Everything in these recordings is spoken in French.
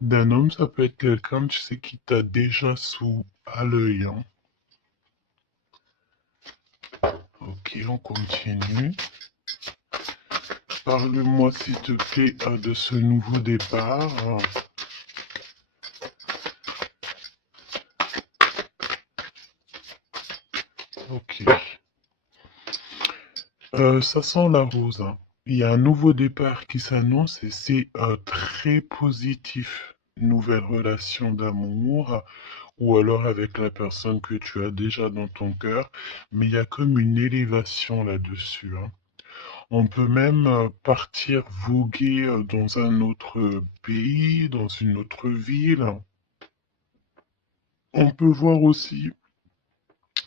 d'un homme, ça peut être quelqu'un, tu sais, qui t'a déjà à l'œil, hein. Ok, on continue. Parle-moi, s'il te plaît, de ce nouveau départ. Ok. Ça sent la rose, hein. Il y a un nouveau départ qui s'annonce et c'est très positif. Nouvelle relation d'amour ou alors avec la personne que tu as déjà dans ton cœur, mais il y a comme une élévation là-dessus, hein. On peut même partir voguer dans un autre pays, dans une autre ville. On peut voir aussi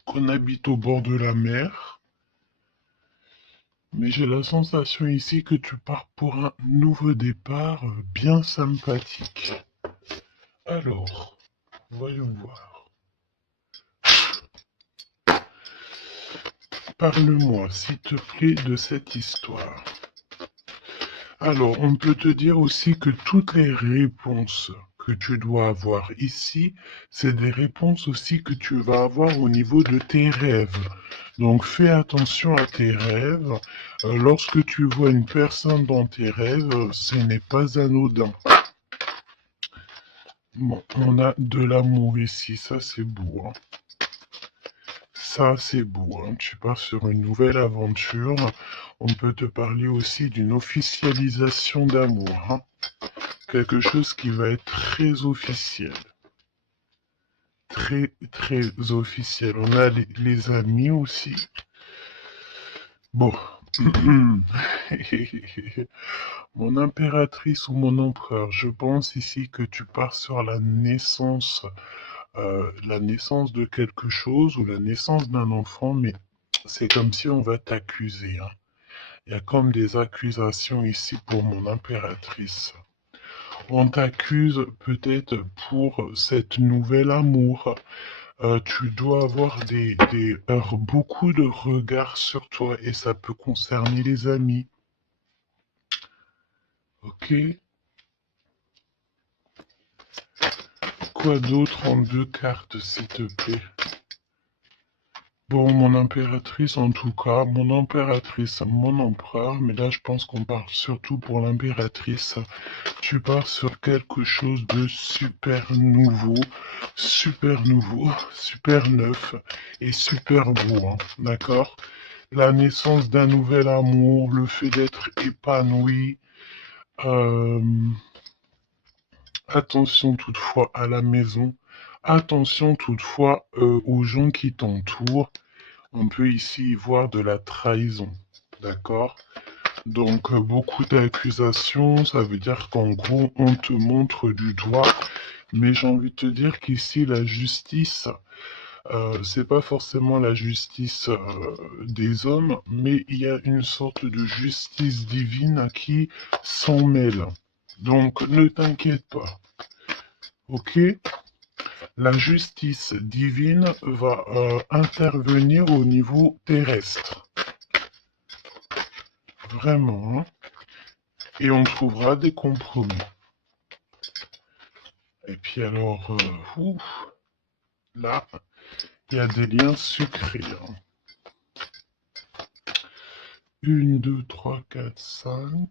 qu'on habite au bord de la mer, mais j'ai la sensation ici que tu pars pour un nouveau départ bien sympathique. Alors, voyons voir. Parle-moi, s'il te plaît, de cette histoire. Alors, on peut te dire aussi que toutes les réponses que tu dois avoir ici, c'est des réponses aussi que tu vas avoir au niveau de tes rêves. Donc, fais attention à tes rêves. Lorsque tu vois une personne dans tes rêves, ce n'est pas anodin. Bon, on a de l'amour ici, ça c'est beau, hein. Ça, c'est beau, hein. Tu pars sur une nouvelle aventure. On peut te parler aussi d'une officialisation d'amour, hein. Quelque chose qui va être très officiel. Très, très officiel. On a les amis aussi. Bon. Mon impératrice ou mon empereur, je pense ici que tu pars sur la naissance de quelque chose ou la naissance d'un enfant, mais c'est comme si on va t'accuser, hein. Il y a comme des accusations ici pour mon impératrice. On t'accuse peut-être pour cette nouvel amour. Tu dois avoir beaucoup de regards sur toi et ça peut concerner les amis. Ok? Quoi d'autre en deux cartes, s'il te plaît? Bon, mon impératrice en tout cas, mon impératrice, mon empereur, mais là je pense qu'on parle surtout pour l'impératrice. Tu pars sur quelque chose de super nouveau, super neuf et super beau, hein, d'accord? La naissance d'un nouvel amour, le fait d'être épanoui. euh, Attention toutefois à la maison, attention toutefois aux gens qui t'entourent. On peut ici y voir de la trahison, d'accord? Donc beaucoup d'accusations, ça veut dire qu'en gros on te montre du doigt, mais j'ai envie de te dire qu'ici la justice, c'est pas forcément la justice des hommes, mais il y a une sorte de justice divine qui s'en mêle. Donc ne t'inquiète pas, ok? La justice divine va intervenir au niveau terrestre, vraiment, hein. Et on trouvera des compromis. Et puis alors, là, il y a des liens sucrés, hein. 1, 2, 3, 4, 5.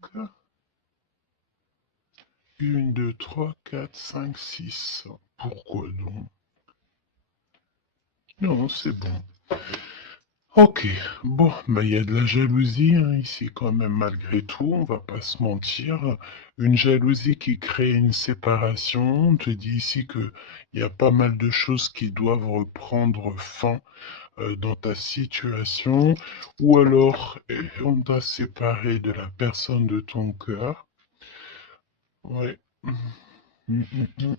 1, 2, 3, 4, 5, 6. Pourquoi donc? Non, c'est bon. Ok, bon, bah il y a de la jalousie hein, ici quand même malgré tout, on va pas se mentir. Une jalousie qui crée une séparation. On te dit ici que il y a pas mal de choses qui doivent reprendre fin dans ta situation, ou alors on t'a séparé de la personne de ton cœur. Ouais. Mm, mm, mm.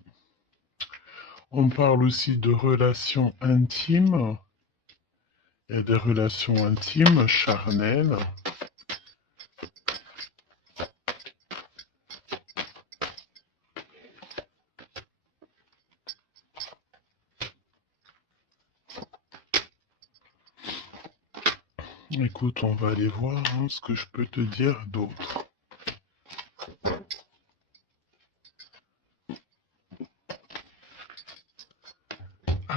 On parle aussi de relations intimes. Il y a des relations intimes, charnelles. Écoute, on va aller voir hein, ce que je peux te dire d'autre.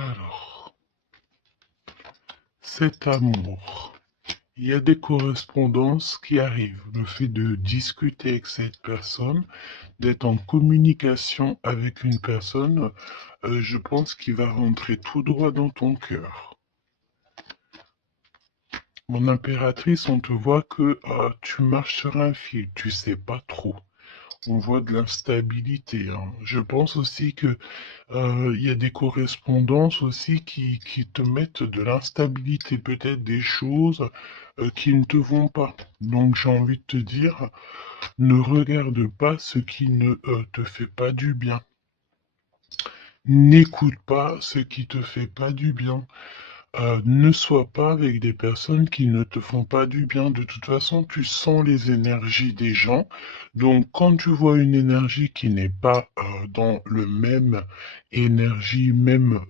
Alors, cet amour. Il y a des correspondances qui arrivent. Le fait de discuter avec cette personne, d'être en communication avec une personne, je pense qu'il va rentrer tout droit dans ton cœur. Mon impératrice, on te voit que tu marches sur un fil, tu sais pas trop. On voit de l'instabilité, hein. Je pense aussi que il y a des correspondances aussi qui te mettent de l'instabilité, peut-être des choses qui ne te vont pas. Donc j'ai envie de te dire, ne regarde pas ce qui ne te fait pas du bien. N'écoute pas ce qui te fait pas du bien. Ne sois pas avec des personnes qui ne te font pas du bien. De toute façon, tu sens les énergies des gens. Donc, quand tu vois une énergie qui n'est pas dans le même énergie, même,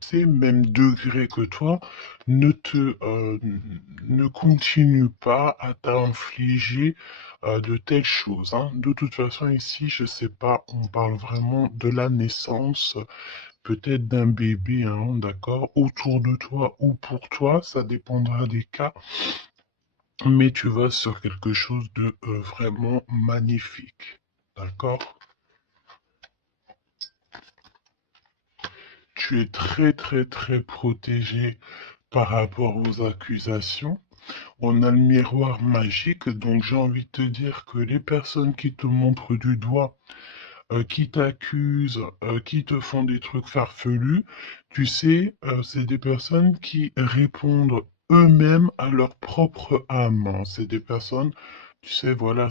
tu sais, même degré que toi, ne continue pas à t'infliger de telles choses, hein. De toute façon, ici, je sais pas, on parle vraiment de la naissance peut-être d'un bébé, hein, d'accord, autour de toi ou pour toi, ça dépendra des cas, mais tu vas sur quelque chose de vraiment magnifique, d'accord? Tu es très très très protégé par rapport aux accusations. On a le miroir magique, donc j'ai envie de te dire que les personnes qui te montrent du doigt, qui t'accusent, qui te font des trucs farfelus, tu sais, c'est des personnes qui répondent eux-mêmes à leur propre âme, hein. C'est des personnes, tu sais, voilà,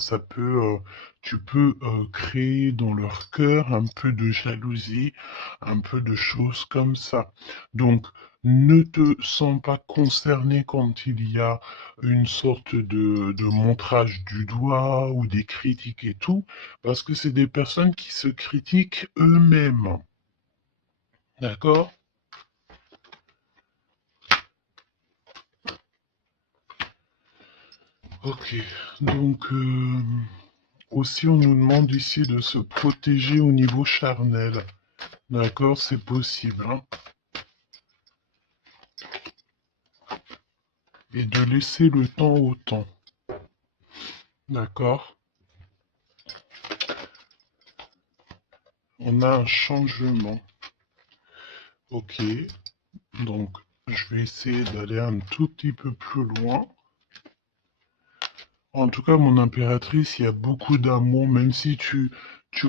tu peux créer dans leur cœur un peu de jalousie, un peu de choses comme ça. Donc, ne te sens pas concerné quand il y a une sorte de montrage du doigt ou des critiques et tout. Parce que c'est des personnes qui se critiquent eux-mêmes. D'accord? Ok. Donc, aussi, on nous demande ici de se protéger au niveau charnel. D'accord? C'est possible, hein? Et de laisser le temps au temps. D'accord? On a un changement. Ok. Donc, je vais essayer d'aller un tout petit peu plus loin. En tout cas, mon impératrice, il y a beaucoup d'amour, même si tu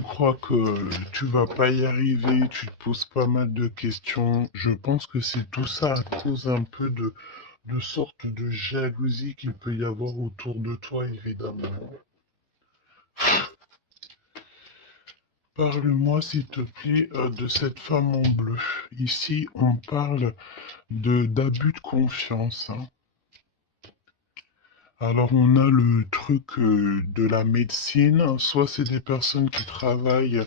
crois que tu vas pas y arriver, tu te poses pas mal de questions. Je pense que c'est tout ça à cause un peu de sorte de jalousie qu'il peut y avoir autour de toi, évidemment. Parle-moi, s'il te plaît, de cette femme en bleu. Ici, on parle d'abus de confiance, hein. Alors on a le truc de la médecine, soit c'est des personnes qui travaillent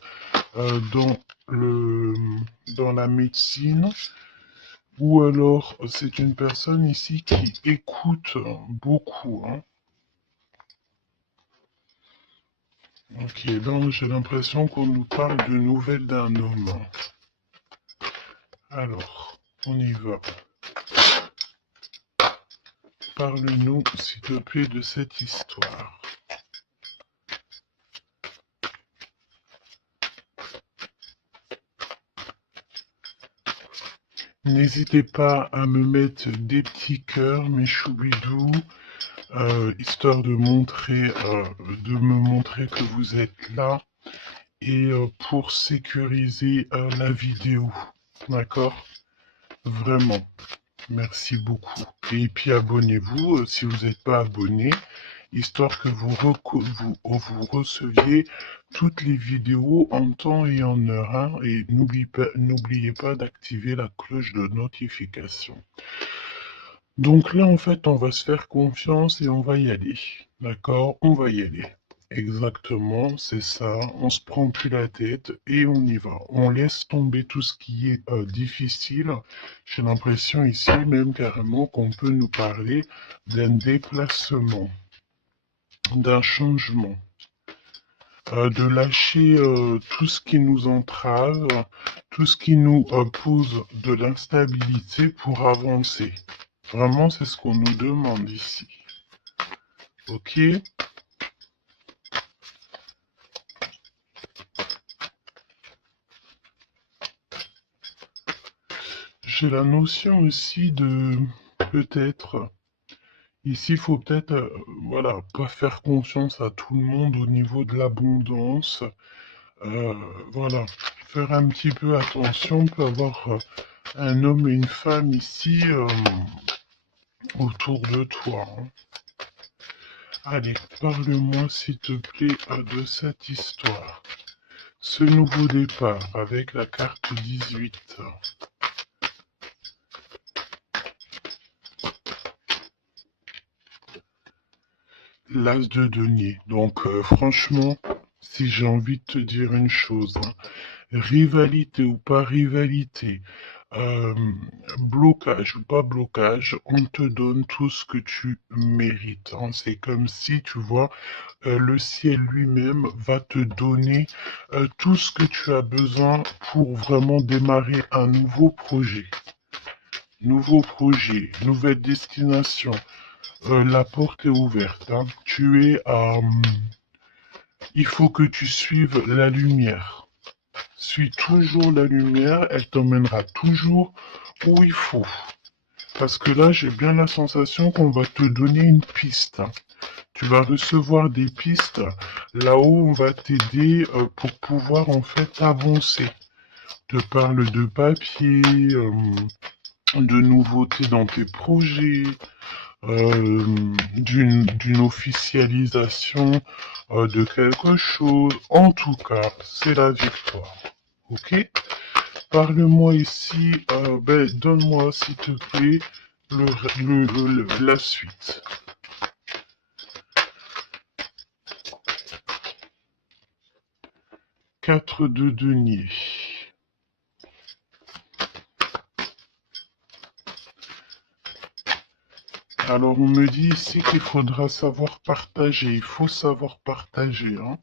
dans le dans la médecine, ou alors c'est une personne ici qui écoute beaucoup, hein. Ok, donc j'ai l'impression qu'on nous parle de nouvelles d'un homme. Alors, on y va. Parle-nous, s'il te plaît, de cette histoire. N'hésitez pas à me mettre des petits cœurs, mes choubidous, histoire de me montrer que vous êtes là et pour sécuriser la vidéo. D'accord? Vraiment. Merci beaucoup. Et puis abonnez-vous si vous n'êtes pas abonné, histoire que vous receviez toutes les vidéos en temps et en heure, hein. Et n'oubliez pas d'activer la cloche de notification. Donc là, en fait, on va se faire confiance et on va y aller. D'accord? On va y aller. Exactement, c'est ça. On se prend plus la tête et on y va. On laisse tomber tout ce qui est difficile. J'ai l'impression ici même carrément qu'on peut nous parler d'un déplacement, d'un changement, de lâcher tout ce qui nous entrave, tout ce qui nous pose de l'instabilité pour avancer. Vraiment, c'est ce qu'on nous demande ici. Ok? J'ai la notion aussi de peut-être, ici il faut peut-être, voilà, pas faire confiance à tout le monde au niveau de l'abondance. Voilà, faire un petit peu attention, on peut avoir un homme et une femme ici autour de toi. Hein. Allez, parle-moi s'il te plaît de cette histoire. Ce nouveau départ avec la carte 18. L'as de denier. Donc franchement, si j'ai envie de te dire une chose, hein, rivalité ou pas rivalité, euh, blocage ou pas blocage, on te donne tout ce que tu mérites. Hein. C'est comme si, tu vois, le ciel lui-même va te donner tout ce que tu as besoin pour vraiment démarrer un nouveau projet. Nouveau projet, nouvelle destination. La porte est ouverte. Hein. Tu es à... il faut que tu suives la lumière. Suis toujours la lumière, elle t'emmènera toujours où il faut. Parce que là, j'ai bien la sensation qu'on va te donner une piste. Tu vas recevoir des pistes là-haut, on va t'aider pour pouvoir en fait avancer. Je te parle de papier, de nouveautés dans tes projets, d'une officialisation de quelque chose. En tout cas, c'est la victoire. Ok? Parle-moi ici, donne-moi s'il te plaît la suite. 4 de denier. Alors on me dit ici qu'il faudra savoir partager, il faut savoir partager. Hein.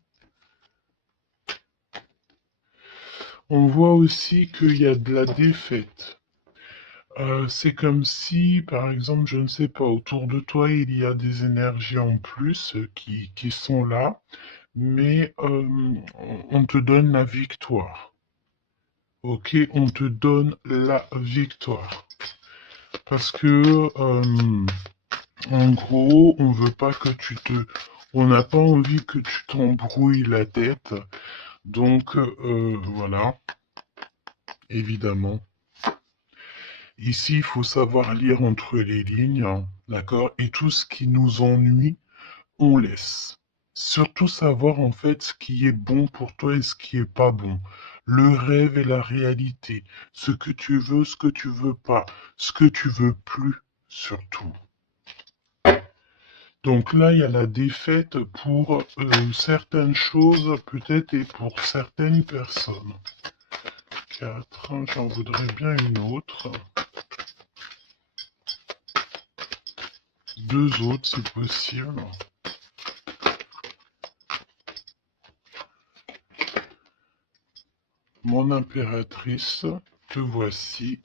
On voit aussi qu'il y a de la défaite. C'est comme si, par exemple, je ne sais pas, autour de toi, il y a des énergies en plus qui sont là, mais on te donne la victoire. Ok, on te donne la victoire. Parce que, en gros, on veut pas que tu te... On n'a pas envie que tu t'embrouilles la tête. Donc, voilà, évidemment. Ici, il faut savoir lire entre les lignes, hein, d'accord? Et tout ce qui nous ennuie, on laisse. Surtout savoir en fait ce qui est bon pour toi et ce qui est pas bon. Le rêve et la réalité. Ce que tu veux, ce que tu veux pas. Ce que tu veux plus, surtout. Donc là, il y a la défaite pour certaines choses, peut-être, et pour certaines personnes. 4, j'en voudrais bien une autre. 2 autres, si possible. Mon impératrice, te voici.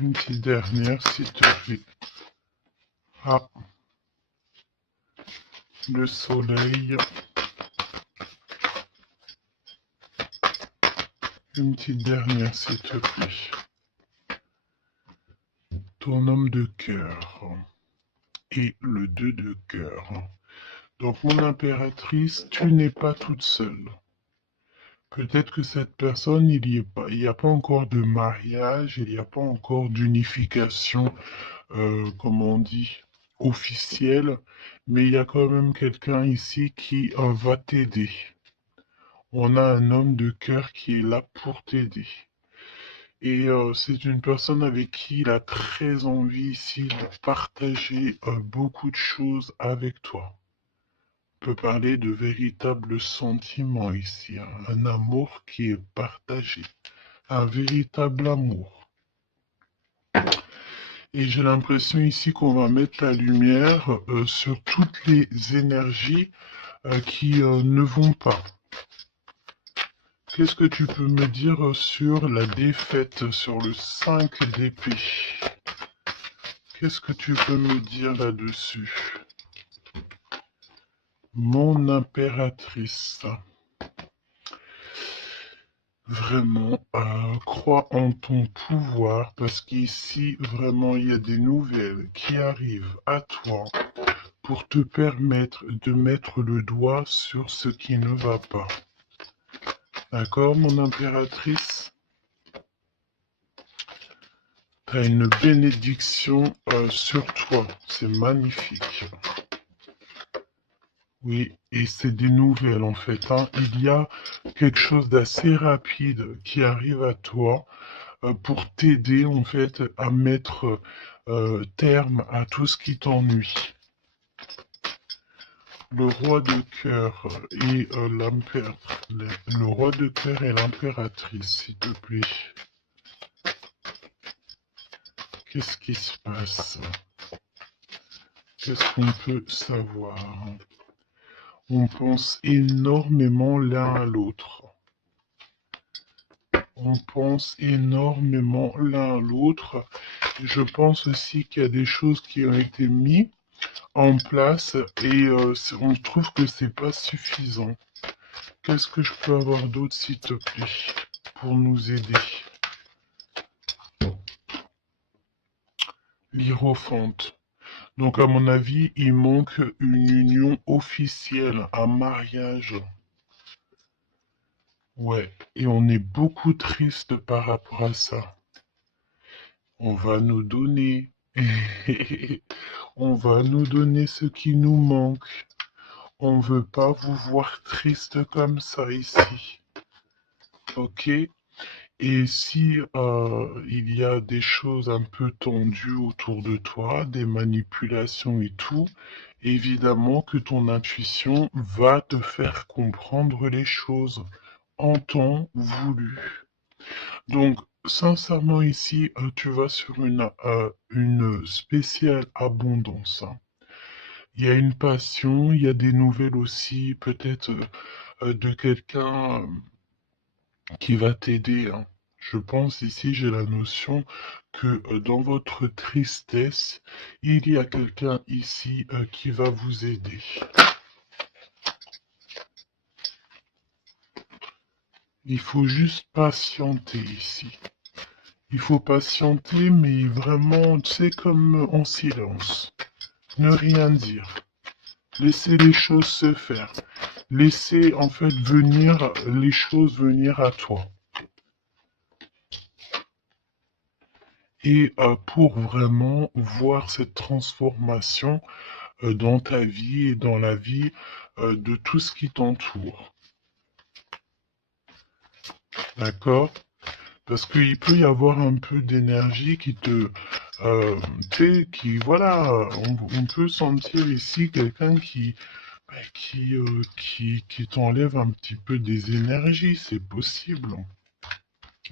Une petite dernière, s'il te plaît. Ah, le soleil. Une petite dernière, s'il te plaît. Ton homme de cœur. Et le 2 de cœur. Donc, mon impératrice, tu n'es pas toute seule. Peut-être que cette personne, il n'y a pas encore de mariage, il n'y a pas encore d'unification, comment on dit, officielle, mais il y a quand même quelqu'un ici qui va t'aider. On a un homme de cœur qui est là pour t'aider. Et c'est une personne avec qui il a très envie ici de partager beaucoup de choses avec toi. On peut parler de véritables sentiments ici, hein. Un amour qui est partagé, un véritable amour. Et j'ai l'impression ici qu'on va mettre la lumière sur toutes les énergies qui ne vont pas. Qu'est-ce que tu peux me dire sur la défaite, sur le 5 d'épée? Qu'est-ce que tu peux me dire là-dessus? Mon impératrice. Vraiment, crois en ton pouvoir parce qu'ici, vraiment, il y a des nouvelles qui arrivent à toi pour te permettre de mettre le doigt sur ce qui ne va pas. D'accord, mon impératrice? Tu as une bénédiction sur toi. C'est magnifique. Oui, et c'est des nouvelles en fait, hein. Il y a quelque chose d'assez rapide qui arrive à toi pour t'aider en fait à mettre terme à tout ce qui t'ennuie. Le roi de cœur et le roi de cœur et l'impératrice, s'il te plaît. Qu'est-ce qui se passe? Qu'est-ce qu'on peut savoir? On pense énormément l'un à l'autre. On pense énormément l'un à l'autre. Je pense aussi qu'il y a des choses qui ont été mises en place et on trouve que c'est pas suffisant. Qu'est-ce que je peux avoir d'autre, s'il te plaît, pour nous aider? L'Hiérophante. Donc, à mon avis, il manque une union officielle, un mariage. Ouais, et on est beaucoup triste par rapport à ça. On va nous donner. On va nous donner ce qui nous manque. On veut pas vous voir triste comme ça ici. Ok? Et si il y a des choses un peu tendues autour de toi, des manipulations et tout, évidemment que ton intuition va te faire comprendre les choses en temps voulu. Donc, sincèrement, ici, tu vas sur une spéciale abondance, hein. Il y a une passion, il y a des nouvelles aussi, peut-être de quelqu'un qui va t'aider, hein. Je pense ici, j'ai la notion que dans votre tristesse, il y a quelqu'un ici qui va vous aider. Il faut juste patienter ici. Il faut patienter, mais vraiment, tu sais, comme en silence. Ne rien dire. Laisser les choses se faire. Laisser en fait venir les choses venir à toi. Et pour vraiment voir cette transformation dans ta vie et dans la vie de tout ce qui t'entoure. D'accord? Parce qu'il peut y avoir un peu d'énergie qui te... tu sais, qui... Voilà, on peut sentir ici quelqu'un qui t'enlève un petit peu des énergies, c'est possible.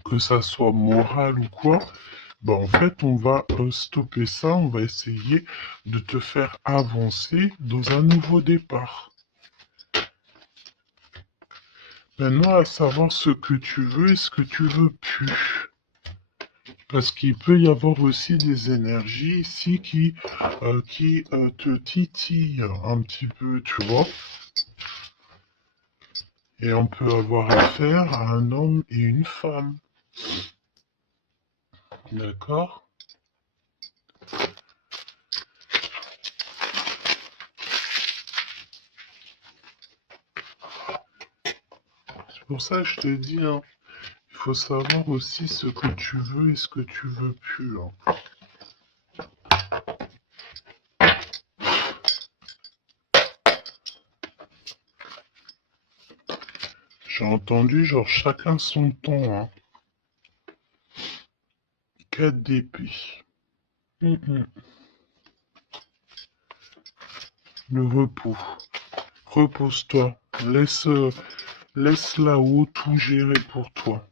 Que ça soit moral ou quoi. Bah, en fait, on va stopper ça, on va essayer de te faire avancer dans un nouveau départ. Maintenant, à savoir ce que tu veux et ce que tu veux plus. Parce qu'il peut y avoir aussi des énergies ici qui te titillent un petit peu, tu vois. Et on peut avoir affaire à un homme et une femme. D'accord? C'est pour ça que je te dis, hein, il faut savoir aussi ce que tu veux et ce que tu veux plus, hein. J'ai entendu genre chacun son temps, hein. 4 d'épée. Le repos. Repose-toi. Laisse là-haut tout gérer pour toi.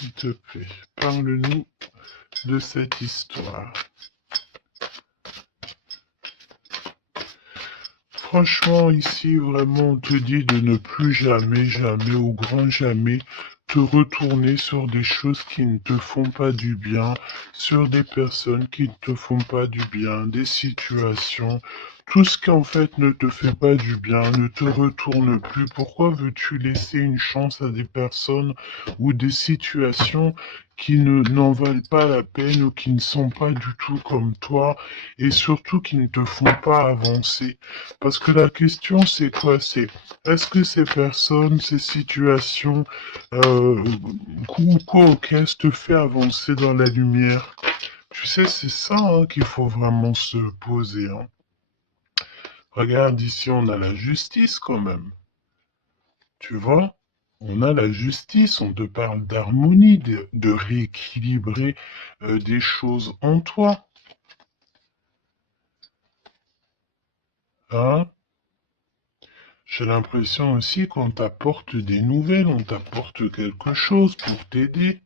s'il te plaît. Parle-nous de cette histoire. Franchement, ici, vraiment, on te dit de ne plus jamais, jamais, au grand jamais, te retourner sur des choses qui ne te font pas du bien, sur des personnes qui ne te font pas du bien, des situations. Tout ce qui en fait ne te fait pas du bien, ne te retourne plus. Pourquoi veux-tu laisser une chance à des personnes ou des situations qui n'en valent pas la peine ou qui ne sont pas du tout comme toi et surtout qui ne te font pas avancer? Parce que la question, c'est quoi? C'est est-ce que ces personnes, ces situations, qu'est-ce te fait avancer dans la lumière? Tu sais, c'est ça hein, qu'il faut vraiment se poser. Hein. Regarde, ici, on a la justice quand même. Tu vois? On a la justice, on te parle d'harmonie, de rééquilibrer des choses en toi. Hein? J'ai l'impression aussi qu'on t'apporte des nouvelles, on t'apporte quelque chose pour t'aider.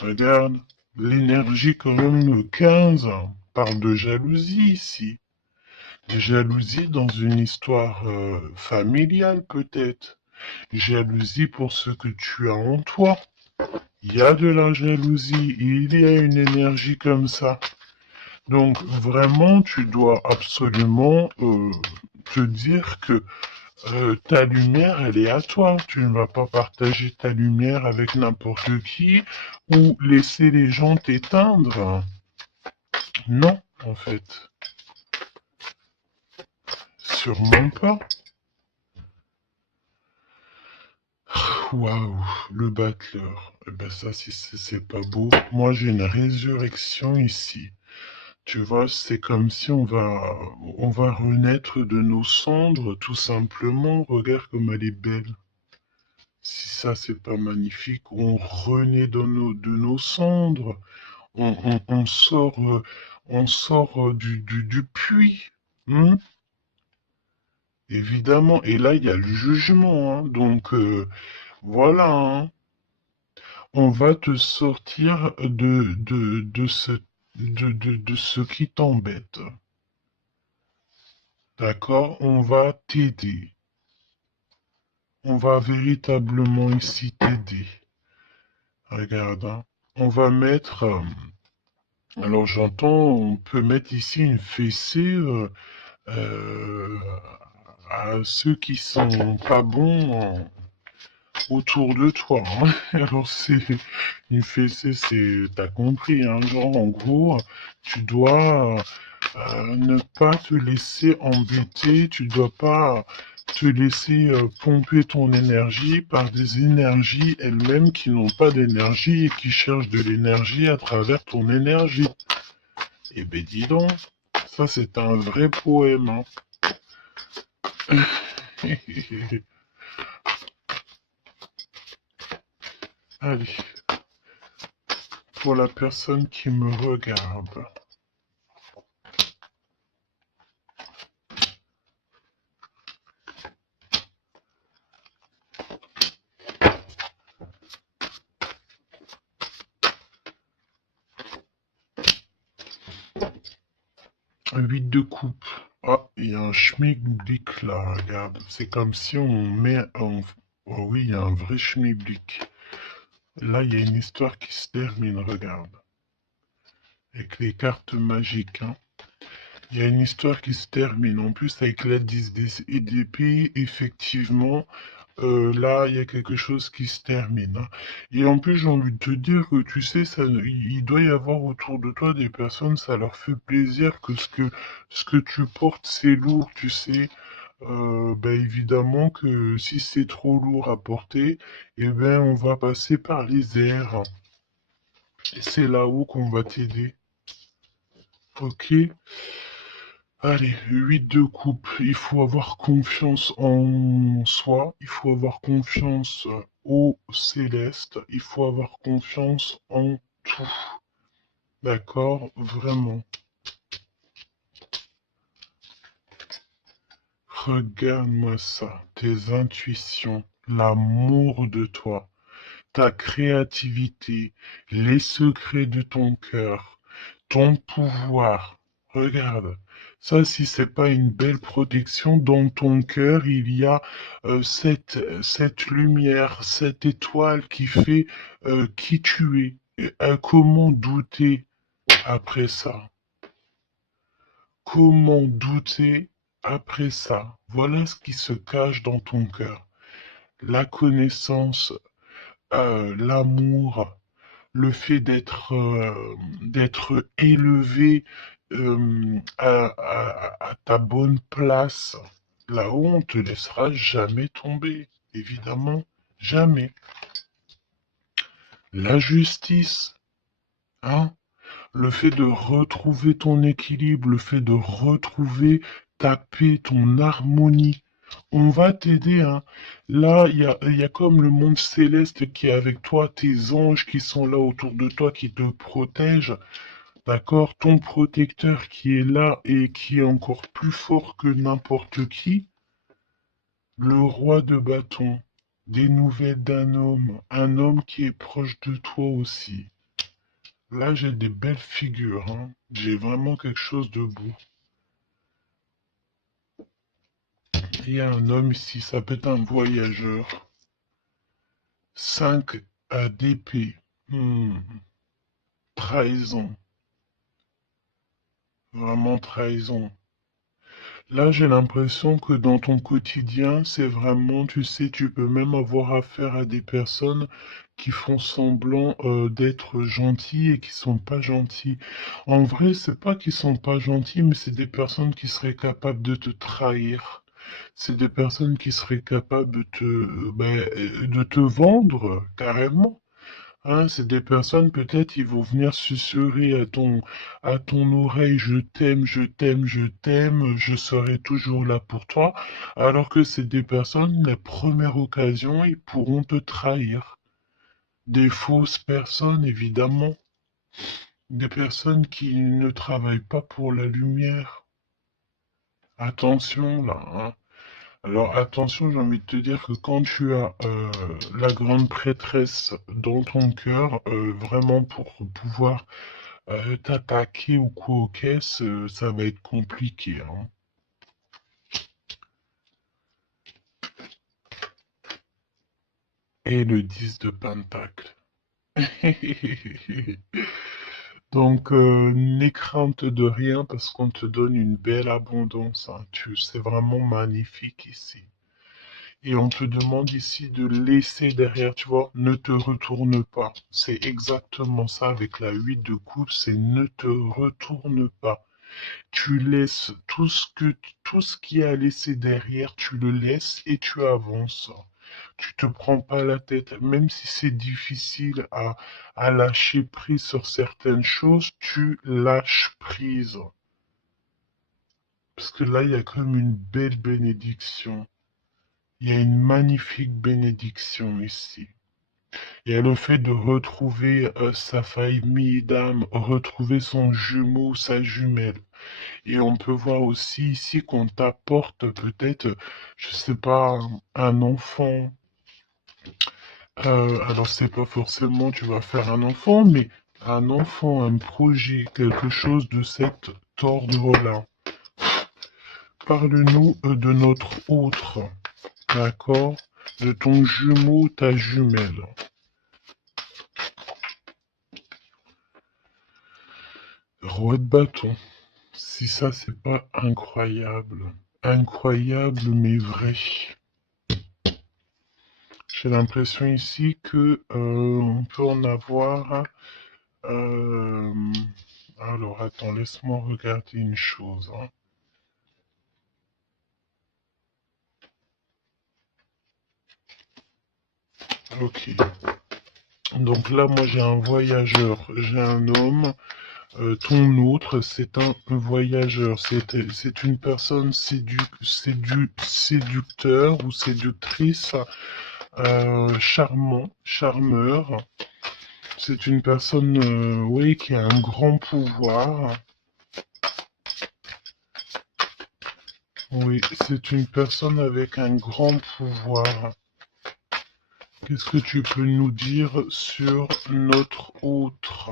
Regarde, l'énergie quand même le 15 parle de jalousie ici. Jalousie dans une histoire familiale peut-être. Jalousie pour ce que tu as en toi. Il y a de la jalousie, il y a une énergie comme ça. Donc vraiment, tu dois absolument te dire que ta lumière, elle est à toi. Tu ne vas pas partager ta lumière avec n'importe qui ou laisser les gens t'éteindre. Non, en fait. Sûrement pas. Waouh, le battleur. Eh ben ça, c'est pas beau. Moi, j'ai une résurrection ici. Tu vois, c'est comme si on va renaître de nos cendres, tout simplement. Regarde comme elle est belle. Si ça, c'est pas magnifique, on renaît de nos cendres. On sort du puits. Hein. Évidemment. Et là, il y a le jugement. Hein. Donc, voilà. Hein. On va te sortir de ce qui t'embête. D'accord? On va t'aider. On va véritablement ici t'aider. Regarde, hein. On va mettre... alors j'entends, on peut mettre ici une fessée euh, à ceux qui sont pas bons autour de toi. Hein. Alors c'est une fessée, c'est... T'as compris, hein? Genre en gros, tu dois ne pas te laisser embêter, tu dois pas te laisser pomper ton énergie par des énergies elles-mêmes qui n'ont pas d'énergie et qui cherchent de l'énergie à travers ton énergie. Eh ben dis donc, ça c'est un vrai poème. Hein. Allez, pour la personne qui me regarde. Un 8 de coupe. Ah, il y a un schmilblick là, regarde. C'est comme si on met un... Oh oui, il y a un vrai schmilblick. Là, il y a une histoire qui se termine, regarde. Avec les cartes magiques, hein. Il y a une histoire qui se termine. En plus, avec la 10 d'épée, effectivement, là, il y a quelque chose qui se termine. Hein. Et en plus, j'ai envie de te dire que, tu sais, il doit y avoir autour de toi des personnes, ça leur fait plaisir que ce que tu portes, c'est lourd, tu sais. Ben évidemment que si c'est trop lourd à porter, eh ben, on va passer par les airs. Et c'est là-haut qu'on va t'aider. Ok? Allez, 8 de coupe. Il faut avoir confiance en soi. Il faut avoir confiance au céleste. Il faut avoir confiance en tout. D'accord? Vraiment. Regarde-moi ça. Tes intuitions. L'amour de toi. ta créativité, les secrets de ton cœur, ton pouvoir. Regarde, ça, si c'est pas une belle protection, dans ton cœur, il y a cette lumière, cette étoile qui fait qui tu es. Et, comment douter après ça? Comment douter après ça? Voilà ce qui se cache dans ton cœur. La connaissance, l'amour, le fait d'être élevé à ta bonne place, là-haut, on te laissera jamais tomber, évidemment, jamais. La justice, hein, le fait de retrouver ton équilibre, le fait de retrouver ta paix, ton harmonie. On va t'aider, hein. Là, il y a comme le monde céleste qui est avec toi, tes anges qui sont là autour de toi, qui te protègent. D'accord? Ton protecteur qui est là et qui est encore plus fort que n'importe qui. Le roi de bâton. Des nouvelles d'un homme. Un homme qui est proche de toi aussi. Là, j'ai des belles figures, hein. J'ai vraiment quelque chose de beau. Il y a un homme ici, ça peut être un voyageur. 5 à d'épée. Trahison. Vraiment trahison. Là, j'ai l'impression que dans ton quotidien, c'est vraiment, tu sais, tu peux même avoir affaire à des personnes qui font semblant d'être gentils et qui sont pas gentils. En vrai, c'est pas qu'ils sont pas gentils, mais c'est des personnes qui seraient capables de te trahir. C'est des personnes qui seraient capables de te vendre carrément. Hein, c'est des personnes, peut-être, ils vont venir susurrer à ton oreille, je t'aime, je t'aime, je t'aime, je serai toujours là pour toi, alors que c'est des personnes, la première occasion, ils pourront te trahir. Des fausses personnes, évidemment. Des personnes qui ne travaillent pas pour la lumière. Attention, là, hein. Alors attention, j'ai envie de te dire que quand tu as la grande prêtresse dans ton cœur, vraiment pour pouvoir t'attaquer ou quoi aux caisses, ça va être compliqué, hein. Et le 10 de Pentacle. Donc, n'aie crainte de rien parce qu'on te donne une belle abondance, hein. C'est vraiment magnifique ici. Et on te demande ici de laisser derrière, tu vois, ne te retourne pas. C'est exactement ça avec la 8 de coupe, c'est ne te retourne pas. Tu laisses tout ce qui est à laisser derrière, tu le laisses et tu avances. Tu te prends pas la tête, même si c'est difficile à lâcher prise sur certaines choses, tu lâches prise. Parce que là, il y a comme une belle bénédiction. Il y a une magnifique bénédiction ici. Il y a le fait de retrouver sa famille d'âme, retrouver son jumeau, sa jumelle. Et on peut voir aussi ici qu'on t'apporte peut-être, je sais pas, un enfant. Alors c'est pas forcément tu vas faire un enfant, mais un enfant, un projet, quelque chose de cet ordre-là. Parle-nous de notre autre, d'accord? De ton jumeau, ta jumelle. Roi de bâton. Si ça, c'est pas incroyable. Incroyable, mais vrai. J'ai l'impression ici que on peut en avoir. euh, Alors, attends, laisse-moi regarder une chose, hein. Ok. Donc là, moi, j'ai un voyageur, j'ai un homme. Ton autre, c'est un voyageur. C'est une personne séducteur ou séductrice, charmant, charmeur. C'est une personne, oui, qui a un grand pouvoir. Oui, c'est une personne avec un grand pouvoir. Qu'est-ce que tu peux nous dire sur notre autre?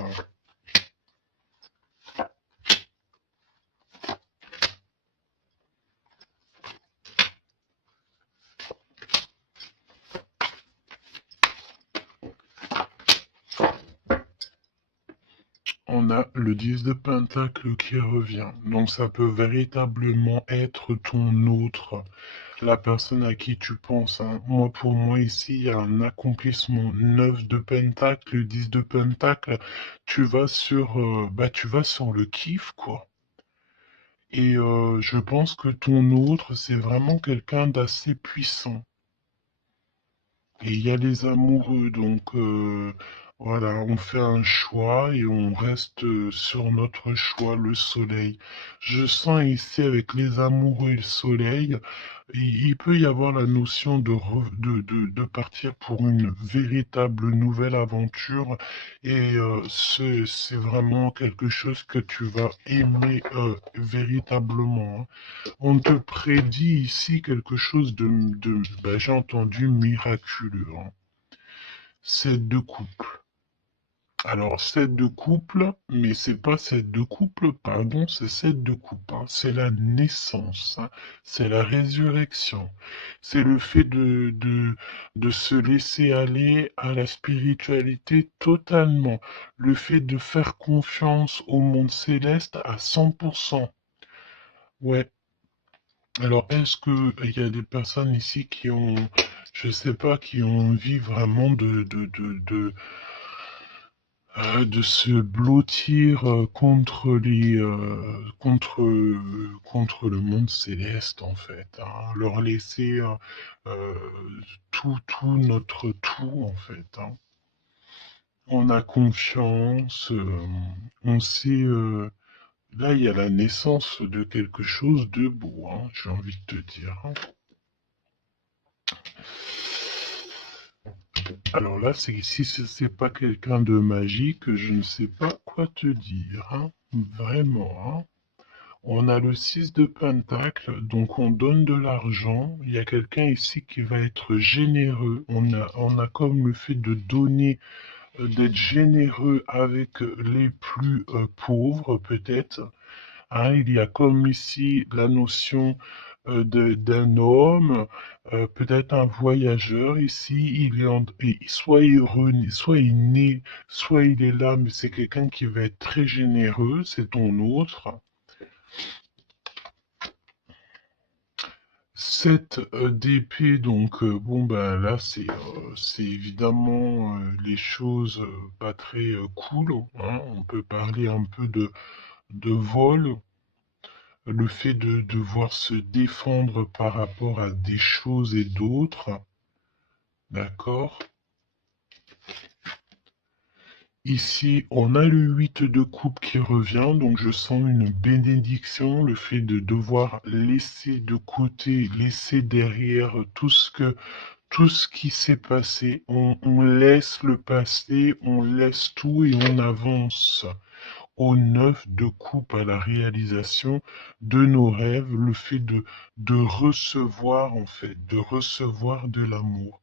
On a le 10 de Pentacle qui revient. Donc ça peut véritablement être ton autre, la personne à qui tu penses, hein. Moi, pour moi, ici, il y a un accomplissement. 9 de Pentacle, 10 de Pentacle. Tu vas sur le kiff, quoi. Et je pense que ton autre, c'est vraiment quelqu'un d'assez puissant. Et il y a les amoureux, donc voilà, on fait un choix et on reste sur notre choix, le soleil. Je sens ici avec les amoureux et le soleil, il peut y avoir la notion de partir pour une véritable nouvelle aventure et c'est vraiment quelque chose que tu vas aimer véritablement, hein. On te prédit ici quelque chose j'ai entendu miraculeux, hein. 7 de couple. Alors, 7 de couple, mais c'est pas 7 de couple, pardon, c'est 7 de couple, hein. C'est la naissance, hein. C'est la résurrection. C'est le fait de se laisser aller à la spiritualité totalement. Le fait de faire confiance au monde céleste à 100%. Ouais. Alors, est-ce que il y a des personnes ici qui ont, je sais pas, qui ont envie vraiment de se blottir contre le monde céleste, en fait, hein, leur laisser euh, tout notre tout, en fait, hein. On a confiance, on sait. Là, il y a la naissance de quelque chose de beau, hein, j'ai envie de te dire, hein. Alors là, si c'est pas quelqu'un de magique, je ne sais pas quoi te dire, hein. Vraiment, hein. On a le 6 de Pentacle, donc on donne de l'argent. Il y a quelqu'un ici qui va être généreux. On a comme le fait de donner, d'être généreux avec les plus pauvres, peut-être, hein. Il y a comme ici la notion d'un homme, peut-être un voyageur ici, soit heureux, soit il est né, soit il est là, mais c'est quelqu'un qui va être très généreux, c'est ton autre. 7 d'épée, donc bon ben là c'est évidemment les choses pas très cool, hein. On peut parler un peu de vol, le fait de devoir se défendre par rapport à des choses et d'autres, d'accord? Ici, on a le 8 de coupe qui revient, donc je sens une bénédiction, le fait de devoir laisser de côté, laisser derrière tout ce qui s'est passé. On laisse le passé, on laisse tout et on avance au 9 de coupe à la réalisation de nos rêves, le fait de recevoir en fait, de recevoir de l'amour.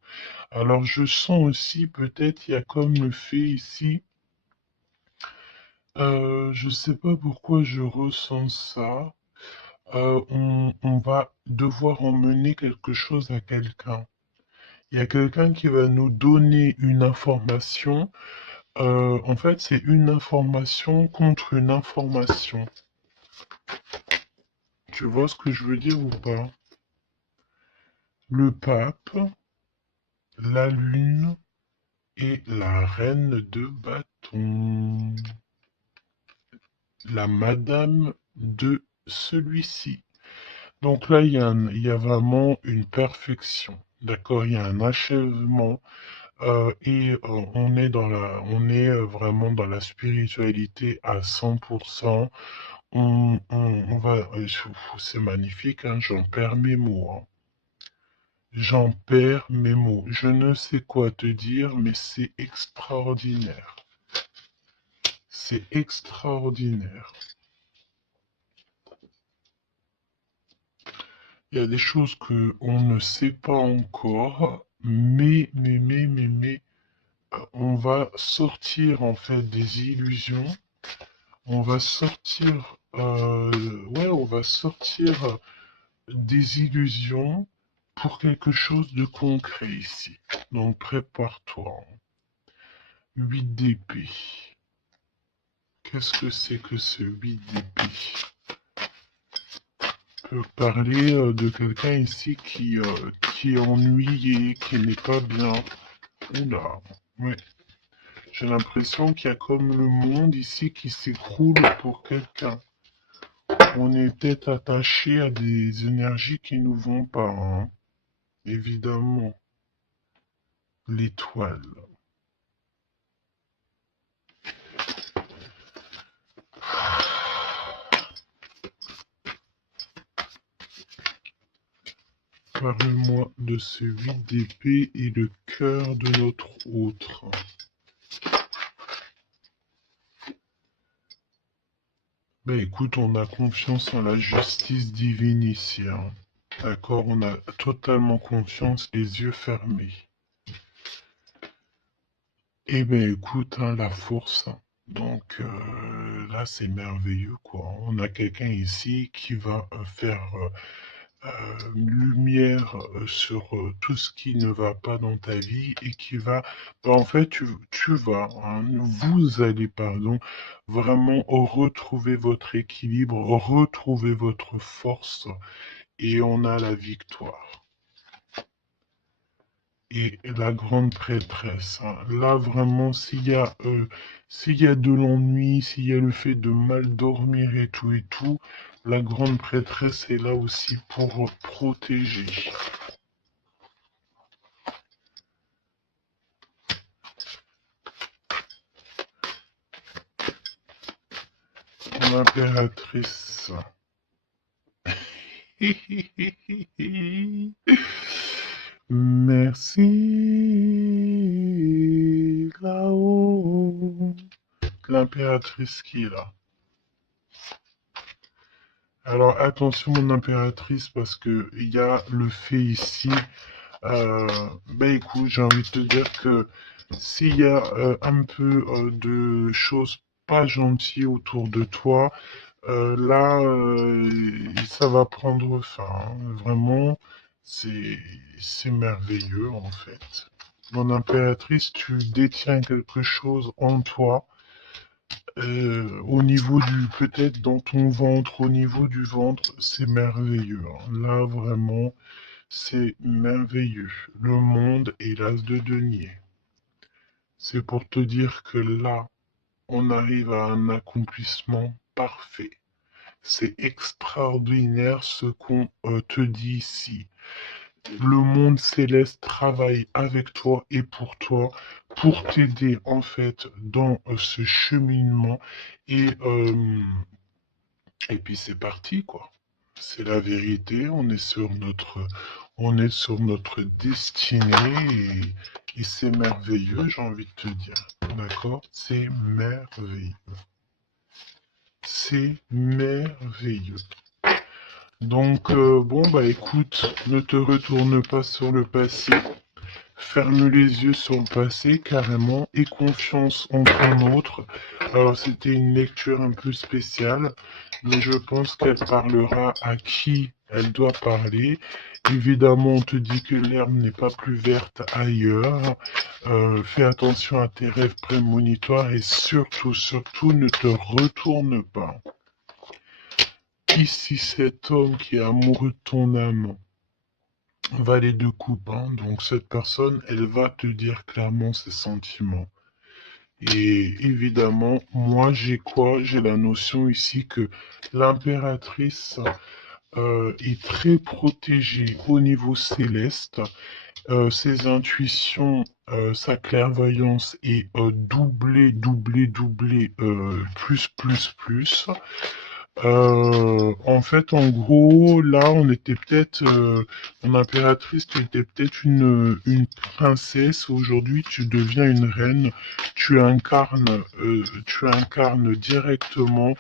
Alors je sens aussi peut-être il y a comme le fait ici, je sais pas pourquoi je ressens ça. On va devoir emmener quelque chose à quelqu'un. Il y a quelqu'un qui va nous donner une information. En fait, c'est une information contre une information. Tu vois ce que je veux dire ou pas? Le pape, la lune et la reine de bâton. La madame de celui-ci. Donc là, il y a vraiment une perfection. D'accord? Il y a un achèvement. Et on est vraiment dans la spiritualité à 100%. On va, c'est magnifique, hein, j'en perds mes mots, hein. J'en perds mes mots. Je ne sais quoi te dire, mais c'est extraordinaire. C'est extraordinaire. Il y a des choses que on ne sait pas encore, mais, on va sortir en fait des illusions. On va sortir, ouais, on va sortir des illusions pour quelque chose de concret ici. Donc prépare-toi. 8 d'épée. Qu'est-ce que c'est que ce 8 d'épée? Peut parler de quelqu'un ici qui est ennuyé, qui n'est pas bien. Oula, ouais. J'ai l'impression qu'il y a comme le monde ici qui s'écroule pour quelqu'un. On est peut-être attaché à des énergies qui nous vont pas, hein. Évidemment. L'étoile. Parle-moi de ce 8 d'épée et le cœur de notre autre. Ben écoute, on a confiance en la justice divine ici, hein. D'accord, on a totalement confiance, les yeux fermés. Eh ben écoute, hein, la force. Donc là, c'est merveilleux, quoi. On a quelqu'un ici qui va faire lumière sur tout ce qui ne va pas dans ta vie et qui va, ben, en fait, tu vas, hein, vous allez, pardon, vraiment retrouver votre équilibre, retrouver votre force et on a la victoire. Et la grande prêtresse, hein. Là, vraiment, s'il y a de l'ennui, s'il y a le fait de mal dormir et tout, la grande prêtresse est là aussi pour protéger. L'impératrice. Merci là-haut. L'impératrice qui est là. Alors attention mon impératrice parce que il y a le fait ici. Ben écoute, j'ai envie de te dire que s'il y a un peu de choses pas gentilles autour de toi, là ça va prendre fin, hein. Vraiment, c'est c'est merveilleux en fait. Mon impératrice, tu détiens quelque chose en toi au niveau du, peut-être dans ton ventre, au niveau du ventre, c'est merveilleux, hein. Là, vraiment, c'est merveilleux. Le monde est l'as de denier. C'est pour te dire que là, on arrive à un accomplissement parfait. C'est extraordinaire ce qu'on te dit ici. Le monde céleste travaille avec toi et pour t'aider en fait dans ce cheminement et puis c'est parti quoi. C'est la vérité, on est sur notre destinée et c'est merveilleux, j'ai envie de te dire. D'accord? C'est merveilleux. C'est merveilleux. Donc, bon, bah écoute, ne te retourne pas sur le passé. Ferme les yeux sur le passé carrément et confiance en ton autre. Alors c'était une lecture un peu spéciale, mais je pense qu'elle parlera à qui elle doit parler. Évidemment, on te dit que l'herbe n'est pas plus verte ailleurs. Fais attention à tes rêves prémonitoires et surtout, surtout, ne te retourne pas. Ici, cet homme qui est amoureux de ton âme, valet de coupe, hein. Donc cette personne, elle va te dire clairement ses sentiments. Et évidemment, moi j'ai quoi? J'ai la notion ici que l'impératrice est très protégée au niveau céleste. Ses intuitions, sa clairvoyance est doublée, plus. En fait, en gros, là, on était peut-être, mon impératrice, tu étais peut-être une princesse. Aujourd'hui, tu deviens une reine. Tu incarnes directement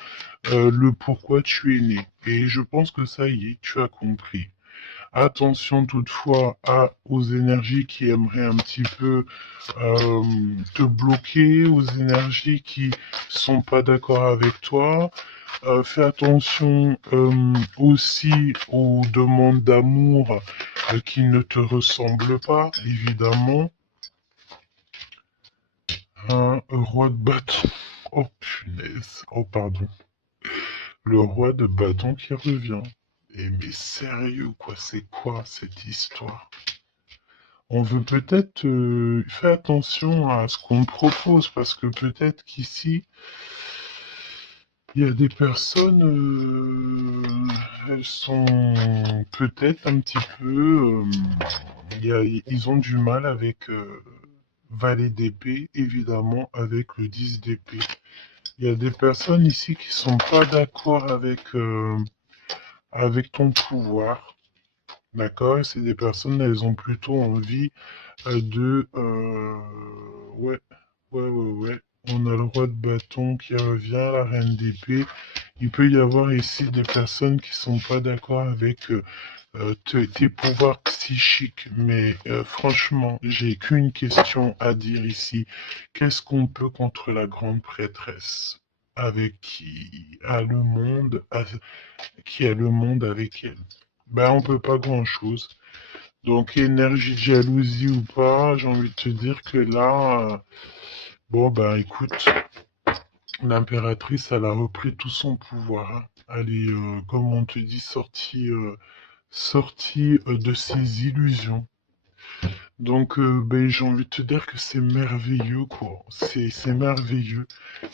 le pourquoi tu es né. Et je pense que ça y est, tu as compris. Attention toutefois aux énergies qui aimeraient un petit peu te bloquer, aux énergies qui sont pas d'accord avec toi. Fais attention aussi aux demandes d'amour qui ne te ressemblent pas, évidemment. Un roi de bâton. Oh punaise. Oh pardon. Le roi de bâton qui revient. Eh mais sérieux quoi, c'est quoi cette histoire? On veut peut-être faire attention à ce qu'on propose parce que peut-être qu'ici il y a des personnes, elles sont peut-être un petit peu, ils ont du mal avec valet d'épée, évidemment avec le 10 d'épée. Il y a des personnes ici qui sont pas d'accord avec ton pouvoir. D'accord? C'est des personnes, elles ont plutôt envie de... ouais, ouais. On a le roi de bâton qui revient, la reine d'épée. Il peut y avoir ici des personnes qui sont pas d'accord avec tes pouvoirs psychiques. Mais franchement, j'ai qu'une question à dire ici. Qu'est-ce qu'on peut contre la grande prêtresse? Avec qui a le monde, qui a le monde avec elle? Ben, on peut pas grand-chose. Donc, énergie de jalousie ou pas, j'ai envie de te dire que là, bon, ben écoute, l'impératrice, elle a repris tout son pouvoir, hein. Elle est, comme on te dit, sortie de ses illusions. Donc, ben, j'ai envie de te dire que c'est merveilleux, quoi. C'est merveilleux.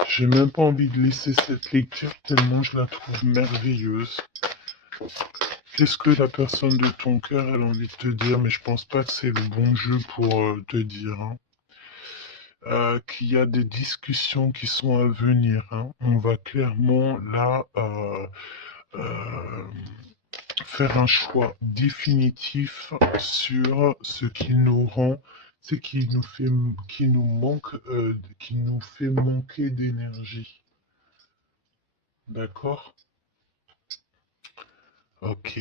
J'ai même pas envie de laisser cette lecture tellement je la trouve merveilleuse. Qu'est-ce que la personne de ton cœur elle a envie de te dire, mais je pense pas que c'est le bon jeu pour te dire, hein. Qu'il y a des discussions qui sont à venir, hein. On va clairement là euh, faire un choix définitif sur ce qui nous rend, ce qui nous fait, qui nous manque, qui nous fait manquer d'énergie. D'accord? Ok.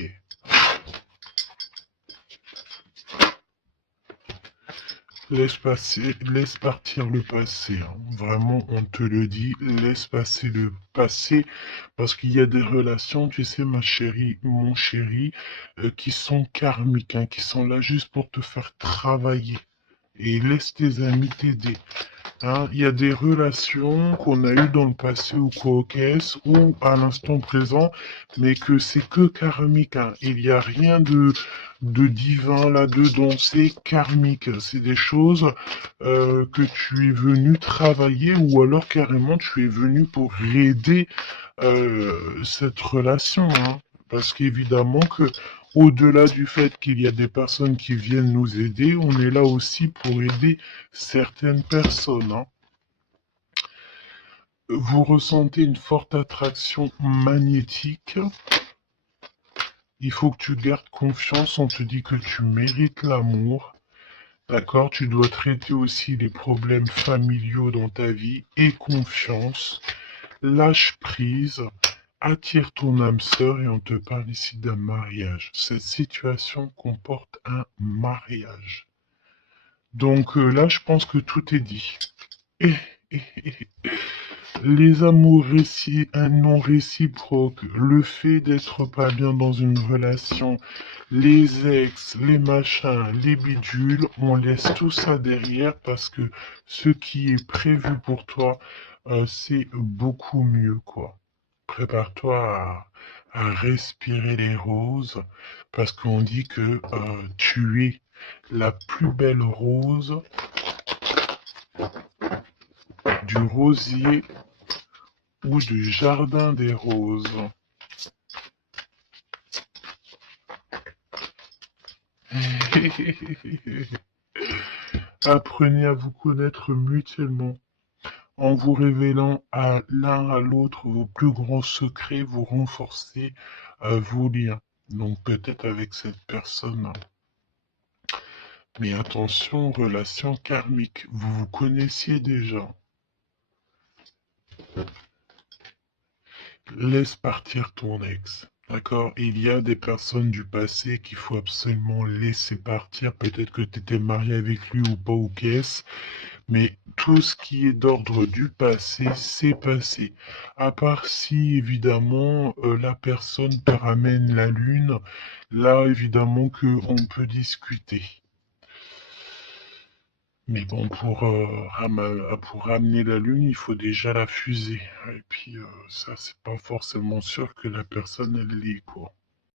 Laisse passer, laisse partir le passé, hein. Vraiment, on te le dit, laisse passer le passé, parce qu'il y a des relations, tu sais, ma chérie, mon chéri, qui sont karmiques, hein, qui sont là juste pour te faire travailler. Et laisse tes amis t'aider. Hein, il y a des relations qu'on a eues dans le passé ou coquesses ou à l'instant présent, mais que c'est que karmique, hein. Il n'y a rien de divin là-dedans, c'est karmique. C'est des choses que tu es venu travailler ou alors carrément tu es venu pour aider cette relation, hein. Parce qu'évidemment que au-delà du fait qu'il y a des personnes qui viennent nous aider, on est là aussi pour aider certaines personnes, hein. Vous ressentez une forte attraction magnétique. Il faut que tu gardes confiance. On te dit que tu mérites l'amour. D'accord? Tu dois traiter aussi les problèmes familiaux dans ta vie et confiance. Lâche prise. Attire ton âme sœur et on te parle ici d'un mariage. Cette situation comporte un mariage. Donc là, je pense que tout est dit. Et, les amours non réciproques, le fait d'être pas bien dans une relation, les ex, les machins, les bidules, on laisse tout ça derrière parce que ce qui est prévu pour toi, c'est beaucoup mieux, quoi. Prépare-toi à respirer les roses parce qu'on dit que tu es la plus belle rose du rosier ou du jardin des roses. Apprenez à vous connaître mutuellement en vous révélant à l'un à l'autre vos plus grands secrets, vous renforcez vos liens. Donc peut-être avec cette personne. Mais attention, relation karmique. Vous vous connaissiez déjà. Laisse partir ton ex. D'accord? Il y a des personnes du passé qu'il faut absolument laisser partir. Peut-être que tu étais marié avec lui ou pas, ou qu'est-ce. Mais tout ce qui est d'ordre du passé, c'est passé. À part si, évidemment, la personne te ramène la lune, là, évidemment, que on peut discuter. Mais bon, pour ramener la lune, il faut déjà la fusée. Et puis, ça, c'est pas forcément sûr que la personne, elle l'est, quoi.